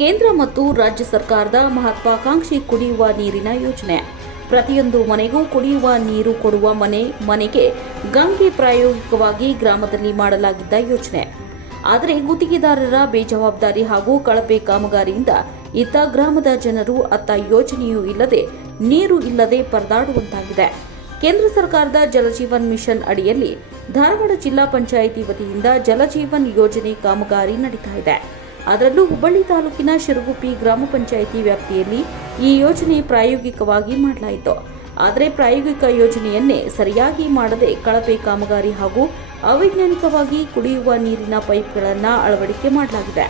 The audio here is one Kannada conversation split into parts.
ಕೇಂದ್ರ ಮತ್ತು ರಾಜ್ಯ ಸರ್ಕಾರದ ಮಹತ್ವಾಕಾಂಕ್ಷಿ ಕುಡಿಯುವ ನೀರಿನ ಯೋಜನೆ. ಪ್ರತಿಯೊಂದು ಮನೆಗೂ ಕುಡಿಯುವ ನೀರು ಕೊಡುವ ಮನೆಗೆ ಗಂಗೆ ಪ್ರಾಯೋಗಿಕವಾಗಿ ಗ್ರಾಮದಲ್ಲಿ ಮಾಡಲಾಗಿದ್ದ ಯೋಜನೆ. ಆದರೆ ಗುತ್ತಿಗೆದಾರರ ಬೇಜವಾಬ್ದಾರಿ ಹಾಗೂ ಕಳಪೆ ಕಾಮಗಾರಿಯಿಂದ ಇತ್ತ ಗ್ರಾಮದ ಜನರು ಅತ್ತ ಯೋಜನೆಯೂ ಇಲ್ಲದೆ ನೀರು ಇಲ್ಲದೆ ಪರದಾಡುವಂತಾಗಿದೆ. ಕೇಂದ್ರ ಸರ್ಕಾರದ ಜಲಜೀವನ್ ಮಿಷನ್ ಅಡಿಯಲ್ಲಿ ಧಾರವಾಡ ಜಿಲ್ಲಾ ಪಂಚಾಯಿತಿ ವತಿಯಿಂದ ಜಲಜೀವನ್ ಯೋಜನೆ ಕಾಮಗಾರಿ ನಡೀತಾ ಇದೆ. ಅದರಲ್ಲೂ ಹುಬ್ಬಳ್ಳಿ ತಾಲೂಕಿನ ಶಿರಗುಪ್ಪಿ ಗ್ರಾಮ ಪಂಚಾಯಿತಿ ವ್ಯಾಪ್ತಿಯಲ್ಲಿ ಈ ಯೋಜನೆ ಪ್ರಾಯೋಗಿಕವಾಗಿ ಮಾಡಲಾಯಿತು. ಆದರೆ ಪ್ರಾಯೋಗಿಕ ಯೋಜನೆಯನ್ನೇ ಸರಿಯಾಗಿ ಮಾಡದೆ ಕಳಪೆ ಕಾಮಗಾರಿ ಹಾಗೂ ಅವೈಜ್ಞಾನಿಕವಾಗಿ ಕುಡಿಯುವ ನೀರಿನ ಪೈಪ್ಗಳನ್ನು ಅಳವಡಿಕೆ ಮಾಡಲಾಗಿದೆ.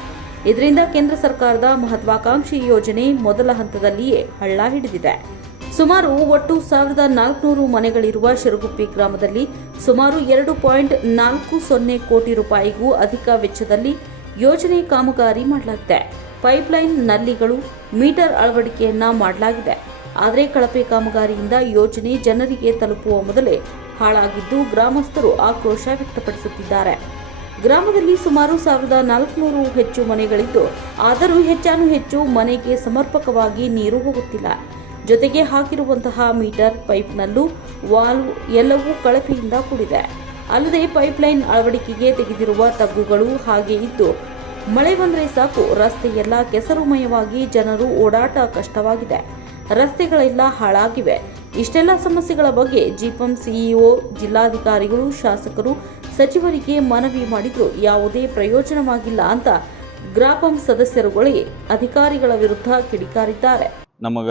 ಇದರಿಂದ ಕೇಂದ್ರ ಸರ್ಕಾರದ ಮಹತ್ವಾಕಾಂಕ್ಷಿ ಯೋಜನೆ ಮೊದಲ ಹಂತದಲ್ಲಿಯೇ ಹಳ್ಳ ಹಿಡಿದಿದೆ. ಸುಮಾರು ಒಟ್ಟು 1400 ಮನೆಗಳಿರುವ ಶಿರಗುಪ್ಪಿ ಗ್ರಾಮದಲ್ಲಿ ಸುಮಾರು 2.40 ಕೋಟಿ ರೂಪಾಯಿಗೂ ಅಧಿಕ ವೆಚ್ಚದಲ್ಲಿ ಯೋಜನೆ ಕಾಮಗಾರಿ ಮಾಡಲಾಗಿದೆ. ಪೈಪ್ಲೈನ್, ನಲ್ಲಿಗಳು, ಮೀಟರ್ ಅಳವಡಿಕೆಯನ್ನ ಮಾಡಲಾಗಿದೆ. ಆದರೆ ಕಳಪೆ ಕಾಮಗಾರಿಯಿಂದ ಯೋಜನೆ ಜನರಿಗೆ ತಲುಪುವ ಮೊದಲೇ ಹಾಳಾಗಿದ್ದು ಗ್ರಾಮಸ್ಥರು ಆಕ್ರೋಶ ವ್ಯಕ್ತಪಡಿಸುತ್ತಿದ್ದಾರೆ. ಗ್ರಾಮದಲ್ಲಿ ಸುಮಾರು 1400 ಹೆಚ್ಚು ಮನೆಗಳಿದ್ದು, ಆದರೂ ಹೆಚ್ಚಾನುಹೆಚ್ಚು ಮನೆಗೆ ಸಮರ್ಪಕವಾಗಿ ನೀರು ಹೋಗುತ್ತಿಲ್ಲ. ಜೊತೆಗೆ ಹಾಕಿರುವಂತಹ ಮೀಟರ್, ಪೈಪ್ನಲ್ಲೂ ವಾಲ್ವ್ ಎಲ್ಲವೂ ಕಳಪೆಯಿಂದ ಕೂಡಿದೆ. ಅಲ್ಲದೆ ಪೈಪ್ಲೈನ್ ಅಳವಡಿಕೆಗೆ ತೆಗೆದಿರುವ ತಗ್ಗುಗಳು ಹಾಗೆ ಇದ್ದು, ಮಳೆ ಬಂದರೆ ಸಾಕು ರಸ್ತೆಯೆಲ್ಲ ಕೆಸರುಮಯವಾಗಿ ಜನರು ಓಡಾಟ ಕಷ್ಟವಾಗಿದೆ. ರಸ್ತೆಗಳೆಲ್ಲ ಹಾಳಾಗಿವೆ. ಇಷ್ಟೆಲ್ಲ ಸಮಸ್ಯೆಗಳ ಬಗ್ಗೆ ಜಿಪಂ ಸಿಇಒ, ಜಿಲ್ಲಾಧಿಕಾರಿಗಳು, ಶಾಸಕರು, ಸಚಿವರಿಗೆ ಮನವಿ ಮಾಡಿದರೂ ಯಾವುದೇ ಪ್ರಯೋಜನವಾಗಿಲ್ಲ ಅಂತ ಗ್ರಾಪಂ ಸದಸ್ಯರುಗಳಿಗೆ ಅಧಿಕಾರಿಗಳ ವಿರುದ್ಧ ಕಿಡಿಕಾರಿದ್ದಾರೆ. ನಮಗ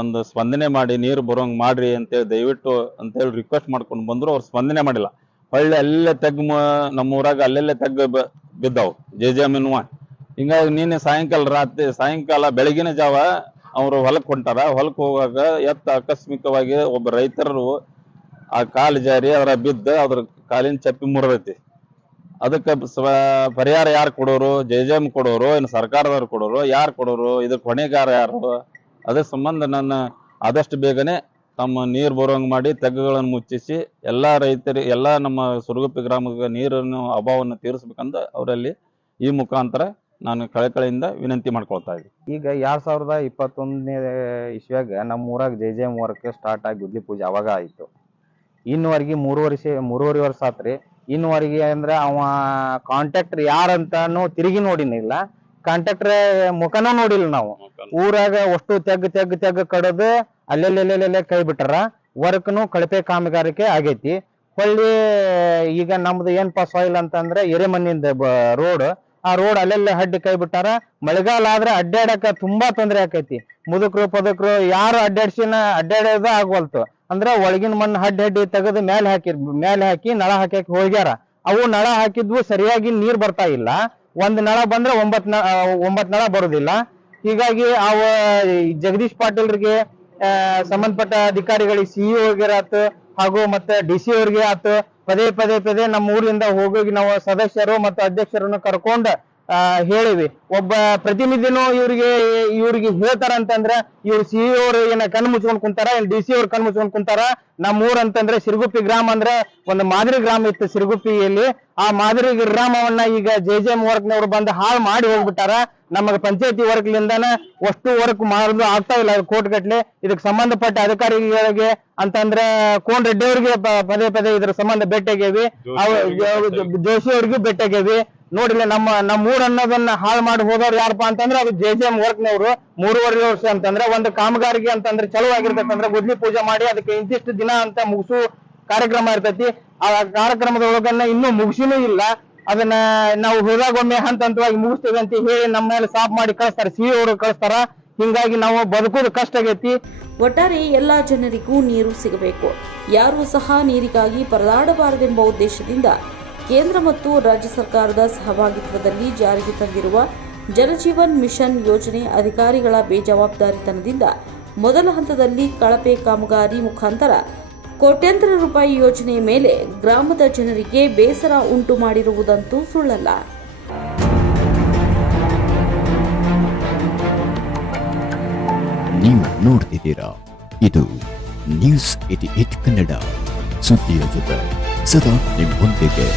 ಒಂದು ಸ್ಪಂದನೆ ಮಾಡಿ ನೀರು ಬರೋಂಗ್ ಮಾಡ್ರಿ ಅಂತೇಳಿ ದಯವಿಟ್ಟು ಅಂತೇಳಿ ರಿಕ್ವೆಸ್ಟ್ ಮಾಡ್ಕೊಂಡು ಬಂದ್ರು. ಅವ್ರು ಸ್ಪಂದನೆ ಮಾಡಿಲ್ಲ. ಹೊಳ್ಳಿ ಅಲ್ಲೇ ನಮ್ಮ ಊರಾಗ ಅಲ್ಲೆಲ್ಲೇ ಬಿದ್ದಾವು ಜೇಜಾಮಿನ್ವ. ಹಿಂಗಾಗಿ ನೀನೆ ಸಾಯಂಕಾಲ ಬೆಳಗಿನ ಜಾವ ಅವರು ಹೊಲಕ್ಕೆ ಹೊಂಟಾರ. ಹೊಲಕ್ಕೆ ಹೋಗುವಾಗ ಆಕಸ್ಮಿಕವಾಗಿ ಒಬ್ಬ ರೈತರು ಆ ಕಾಲು ಜಾರಿ ಅದರ ಬಿದ್ದ ಅದ್ರ ಕಾಲಿನ ಚಪ್ಪಿ ಮುರಿದೈತಿ. ಅದಕ್ಕೆ ಪರಿಹಾರ ಯಾರು ಕೊಡೋರು? ಜೆಜೆಎಂ ಕೊಡೋರು, ಇನ್ನು ಸರ್ಕಾರದವ್ರು ಕೊಡೋರು? ಯಾರು ಕೊಡೋರು? ಇದಕ್ಕೆ ಹೊಣೆಗಾರ ಯಾರು? ಅದ್ರ ಸಂಬಂಧ ನನ್ನ ಆದಷ್ಟು ಬೇಗನೆ ತಮ್ಮ ನೀರು ಬರೋಂಗ್ ಮಾಡಿ ತೆಗ್ಗುಗಳನ್ನು ಮುಚ್ಚಿಸಿ ಎಲ್ಲಾ ರೈತರಿಗೆ, ಎಲ್ಲಾ ನಮ್ಮ ಶಿರಗುಪ್ಪಿ ಗ್ರಾಮದ ನೀರನ್ನು ಅಭಾವವನ್ನು ತೀರಿಸ್ಬೇಕಂತ ಅವರಲ್ಲಿ ಈ ಮುಖಾಂತರ ನಾನು ಕಳಕಳಿಯಿಂದ ವಿನಂತಿ ಮಾಡ್ಕೊಳ್ತಾ ಇದ್ದೀನಿ. ಈಗ 2021ನೇ ಇಸ್ವಿಯಾಗ ನಮ್ಮ ಊರಾಗ ಜೆಜೆಎಂ ವರ್ಕ್ ಸ್ಟಾರ್ಟ್ ಆಗಿ ಗುದ್ಲಿ ಪೂಜೆ ಅವಾಗ ಆಯ್ತು. ಇನ್ನುವರೆಗೆ 3.5 ವರ್ಷ ಆತ್ರಿ. ಇನ್ನುವರೆಗೆ ಅಂದ್ರೆ ಅವ ಕಾಂಟ್ರಾಕ್ಟರ್ ಯಾರಂತಾನು ತಿರುಗಿ ನೋಡಿನಿಲ್ಲ. ಕಾಂಟ್ರಾಕ್ಟರ್ ಮುಖನೂ ನೋಡಿಲ್ಲ ನಾವು. ಊರಾಗ ಅಷ್ಟು ತೆಗ್ ಕಡದು ಅಲ್ಲೆಲ್ಲೆಲ್ಲೆಲ್ಲೆ ಕೈ ಬಿಟ್ಟಾರ. ವರ್ಕ್ನು ಕಳಪೆ ಕಾಮಗಾರಿಕೆ ಆಗೈತಿ. ಹೊಳ್ಳಿ ಈಗ ನಮ್ದು ಏನಪ್ಪಾ ಸಾಯಿಲ್ ಅಂತಂದ್ರೆ ಎರೆಮಣ್ಣಿಂದ ರೋಡ್. ಆ ರೋಡ್ ಅಲ್ಲೆಲ್ಲ ಹಡ್ಡಿ ಕೈ ಬಿಟ್ಟಾರ. ಮಳೆಗಾಲ ಆದ್ರೆ ಅಡ್ಡಾಡಕ ತುಂಬಾ ತೊಂದರೆ ಆಕೈತಿ. ಮುದುಕರು ಪದಕರು ಯಾರು ಅಡ್ಡಾಡೋದ ಆಗ್ವಲ್ತು. ಅಂದ್ರ ಒಳಗಿನ ಮಣ್ಣು ಹಡ್ಡಿ ತೆಗೆದು ಮೇಲೆ ಹಾಕಿ ನಳ ಹಾಕಿ ಹೋಗ್ಯಾರ. ಅವು ನಳ ಹಾಕಿದ್ವು ಸರಿಯಾಗಿ ನೀರ್ ಬರ್ತಾ ಇಲ್ಲ. ಒಂದ್ ನಳ ಬಂದ್ರೆ 9 ನಳ ಬರುದಿಲ್ಲ. ಹೀಗಾಗಿ ಅವ ಜಗದೀಶ್ ಪಾಟೀಲ್ರಿಗೆ ಸಂಬಂಧಪಟ್ಟ ಅಧಿಕಾರಿಗಳಿಗೆ, ಸಿಇಒ ಆತು ಹಾಗೂ ಮತ್ತೆ DC ಅವ್ರಿಗೆ ಆತು ಪದೇ ನಮ್ಮ ಊರಿಂದ ಹೋಗಿ ನಾವು ಸದಸ್ಯರು ಮತ್ತು ಅಧ್ಯಕ್ಷರನ್ನು ಕರ್ಕೊಂಡ ಹೇಳಿವಿ. ಒಬ್ಬ ಪ್ರತಿನಿಧಿನೂ ಇವ್ರಿಗೆ ಹೇಳ್ತಾರ ಅಂತಂದ್ರೆ ಇವ್ರು ಸಿಇಒ ಅವ್ರು ಏನ ಕಣ್ಣು ಮುಚ್ಕೊಂಡ್ ಕುಂತಾರ, DC ಅವ್ರು ಕಣ್ಣು ಮುಚ್ಕೊಂಡ್ ಕುಂತಾರ. ನಮ್ಮ ಊರ್ ಅಂತಂದ್ರೆ ಶಿರಗುಪ್ಪಿ ಗ್ರಾಮ ಅಂದ್ರೆ ಒಂದು ಮಾದರಿ ಗ್ರಾಮ ಇತ್ತು ಶಿರಗುಪ್ಪಿಯಲ್ಲಿ. ಆ ಮಾದರಿ ಗ್ರಾಮವನ್ನ ಈಗ ಜೆಜೆಎಂ ವರ್ಕ್ನವ್ರು ಬಂದು ಹಾಳು ಮಾಡಿ ಹೋಗ್ಬಿಟ್ಟಾರ. ನಮಗ ಪಂಚಾಯತಿ ವರ್ಕ್ಲಿಂದಾನ ಅಷ್ಟು ವರ್ಕ್ ಮಾಡೋದು ಆಗ್ತಾ ಇಲ್ಲ ಕೋಟಿ ಗಟ್ಲೆ. ಇದಕ್ಕೆ ಸಂಬಂಧಪಟ್ಟ ಅಧಿಕಾರಿಗಳಿಗೆ ಅಂತಂದ್ರೆ ಕೋನ್ ರೆಡ್ಡಿ ಅವ್ರಿಗೆ ಪದೇ ಇದ್ರ ಸಂಬಂಧ ಭೇಟಿಯಾಗೇವಿ. ಜೋಶಿ ಅವ್ರಿಗೂ ಭೇಟಿಯಾಗೇವಿ. ನೋಡಿಲ್ಲ ನಮ್ಮ ಊರ್ ಅನ್ನೋದನ್ನ ಹಾಳು ಮಾಡಿ ಹೋದವ್ರು ಯಾರಪ್ಪ ಅಂತಂದ್ರೆ ಅದು ಜೆಜೆಎಂ ವರ್ಕ್ನವ್ರು. 3.5 ವರ್ಷ ಅಂತಂದ್ರೆ ಒಂದು ಕಾಮಗಾರಿಗೆ ಅಂತಂದ್ರೆ ಚಲೋ ಆಗಿರ್ತೈತಂದ್ರೆ ಗುದ್ಲಿ ಪೂಜೆ ಮಾಡಿ ಅದಕ್ಕೆ ಇಂತಿಷ್ಟು ದಿನ ಅಂತ ಮುಗಿಸು ಕಾರ್ಯಕ್ರಮ ಇರ್ತೈತಿ. ಆ ಕಾರ್ಯಕ್ರಮದೊಳಗನ್ನ ಇನ್ನೂ ಮುಗಿಸಿನೂ ಇಲ್ಲ. ಅದನ್ನ ನಾವು ಹೋದಾಗೊಮ್ಮೆ ಹಂತವಾಗಿ ಮುಗಿಸ್ತೇವೆ ಅಂತ ಹೇಳಿ ನಮ್ಮ ಮೇಲೆ ಸಾಫ್ ಮಾಡಿ ಕಳಿಸ್ತಾರೆ, ಸಿಇಒ ಅವರು ಕಳಿಸ್ತಾರ. ಹಿಂಗಾಗಿ ನಾವು ಬದುಕೋದು ಕಷ್ಟ ಆಗೈತಿ. ಒಟ್ಟಾರೆ ಎಲ್ಲಾ ಜನರಿಗೂ ನೀರು ಸಿಗಬೇಕು, ಯಾರೂ ಸಹ ನೀರಿಗಾಗಿ ಪರದಾಡಬಾರದೆಂಬ ಉದ್ದೇಶದಿಂದ ಕೇಂದ್ರ ಮತ್ತು ರಾಜ್ಯ ಸರ್ಕಾರದ ಸಹಭಾಗಿತ್ವದಲ್ಲಿ ಜಾರಿಗೆ ತಂದಿರುವ ಜಲಜೀವನ್ ಮಿಷನ್ ಯೋಜನೆ ಅಧಿಕಾರಿಗಳ ಬೇಜವಾಬ್ದಾರಿತನದಿಂದ ಮೊದಲ ಹಂತದಲ್ಲಿ ಕಳಪೆ ಕಾಮಗಾರಿ ಮುಖಾಂತರ ಕೋಟ್ಯಾಂತರ ರೂಪಾಯಿ ಯೋಜನೆಯ ಮೇಲೆ ಗ್ರಾಮದ ಜನರಿಗೆ ಬೇಸರ ಉಂಟು ಮಾಡಿರುವುದಂತೂ ಸುಳ್ಳಲ್ಲ. ನೀವು ನೋಡ್ತಿದ್ದೀರಾ, ಇದು ನ್ಯೂಸ್ 88 ಕನ್ನಡ, ಸುದ್ದಿಯ ಜೊತೆ ಸದಾ ನಿಮ್ಮೊಂದಿಗೆ.